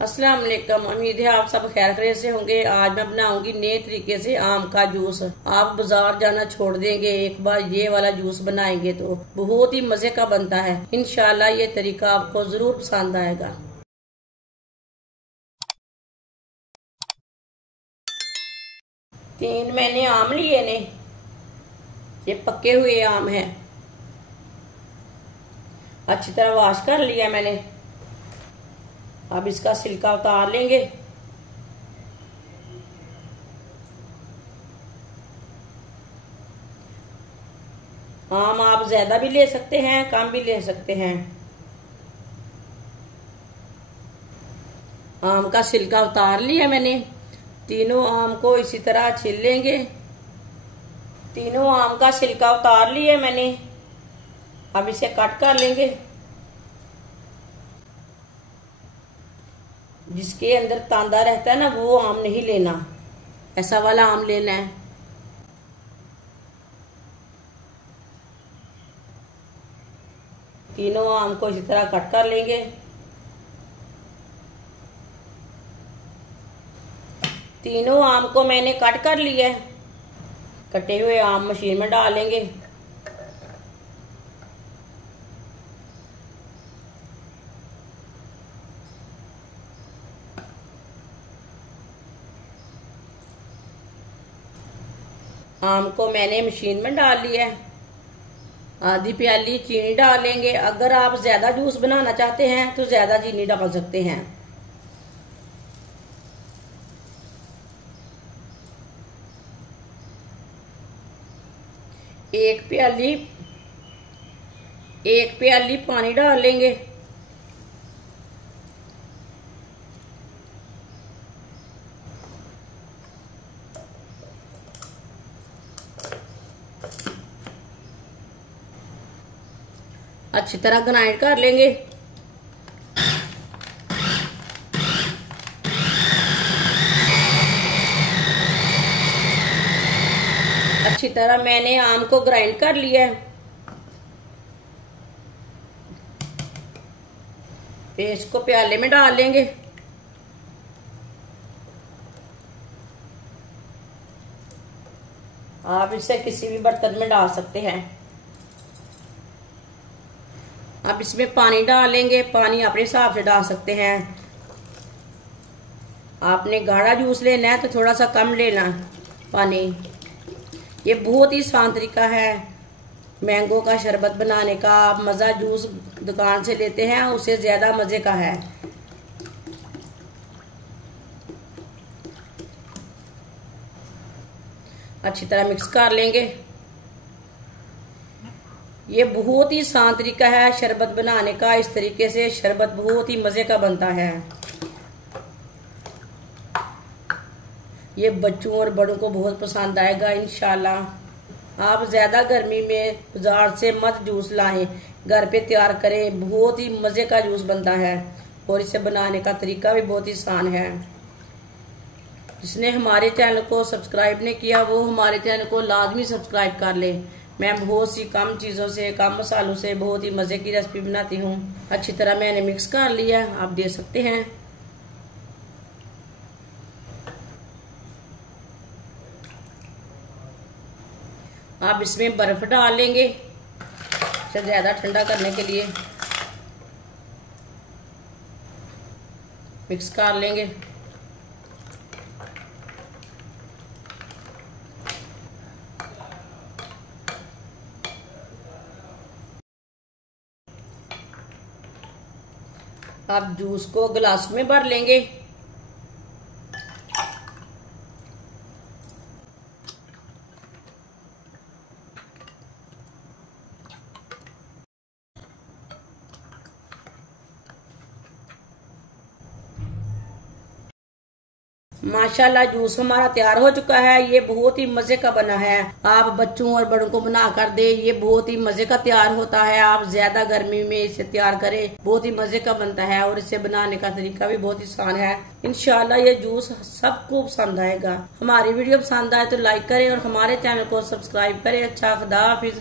अस्सलाम वालेकुम। उम्मीद है आप सब खैर खैरियत से होंगे। आज मैं बनाऊंगी नए तरीके से आम का जूस। आप बाजार जाना छोड़ देंगे, एक बार ये वाला जूस बनाएंगे तो बहुत ही मजे का बनता है। इंशाल्लाह ये तरीका आपको जरूर पसंद आएगा। तीन मैंने आम लिए ने, ये पके हुए आम हैं। अच्छी तरह वॉश कर लिया मैंने। अब इसका छिलका उतार लेंगे। आम आप ज्यादा भी ले सकते हैं, कम भी ले सकते हैं। आम का छिलका उतार लिया मैंने। तीनों आम को इसी तरह छील लेंगे। तीनों आम का छिलका उतार लिया मैंने। अब इसे कट कर लेंगे। जिसके अंदर तांदा रहता है ना, वो आम नहीं लेना, ऐसा वाला आम लेना है। तीनों आम को इसी तरह कट कर लेंगे। तीनों आम को मैंने कट कर लिया है। कटे हुए आम मशीन में डालेंगे। आम को मैंने मशीन में डाल लिया है। आधी प्याली चीनी डालेंगे। अगर आप ज्यादा जूस बनाना चाहते हैं तो ज्यादा चीनी डाल सकते हैं। एक प्याली पानी डाल लेंगे। अच्छी तरह ग्राइंड कर लेंगे। अच्छी तरह मैंने आम को ग्राइंड कर लिया है। पेस्ट को प्याले में डाल लेंगे। आप इसे किसी भी बर्तन में डाल सकते हैं। अब इसमें पानी डालेंगे। पानी अपने हिसाब से डाल सकते हैं। आपने गाढ़ा जूस लेना है तो थोड़ा सा कम लेना पानी। ये बहुत ही आसान तरीका है मैंगो का शरबत बनाने का। आप मज़ा जूस दुकान से लेते हैं उससे ज्यादा मजे का है। अच्छी तरह मिक्स कर लेंगे। ये बहुत ही आसान तरीका है शरबत बनाने का। इस तरीके से शरबत बहुत ही मजे का बनता है। ये बच्चों और बड़ों को बहुत पसंद आएगा इंशाल्लाह। आप ज्यादा गर्मी में बाजार से मत जूस लाएं, घर पे तैयार करें। बहुत ही मजे का जूस बनता है और इसे बनाने का तरीका भी बहुत ही आसान है। जिसने हमारे चैनल को सब्सक्राइब नहीं किया वो हमारे चैनल को लाजमी सब्सक्राइब कर ले। मैं बहुत सी कम चीजों से, कम मसालों से बहुत ही मजे की रेसिपी बनाती हूँ। अच्छी तरह मैंने मिक्स कर लिया, आप दे सकते हैं। आप इसमें बर्फ डाल लेंगे इसे ज्यादा ठंडा करने के लिए। मिक्स कर लेंगे। आप जूस को गिलास में भर लेंगे। माशाल्लाह जूस हमारा तैयार हो चुका है। ये बहुत ही मजे का बना है। आप बच्चों और बड़ों को बना कर दे, ये बहुत ही मजे का तैयार होता है। आप ज्यादा गर्मी में इसे तैयार करें, बहुत ही मजे का बनता है और इसे बनाने का तरीका भी बहुत ही आसान है। इंशाल्लाह ये जूस सबको पसंद आएगा। हमारी वीडियो पसंद आए तो लाइक करें और हमारे चैनल को सब्सक्राइब करें। अच्छा, खुदा हाफिज।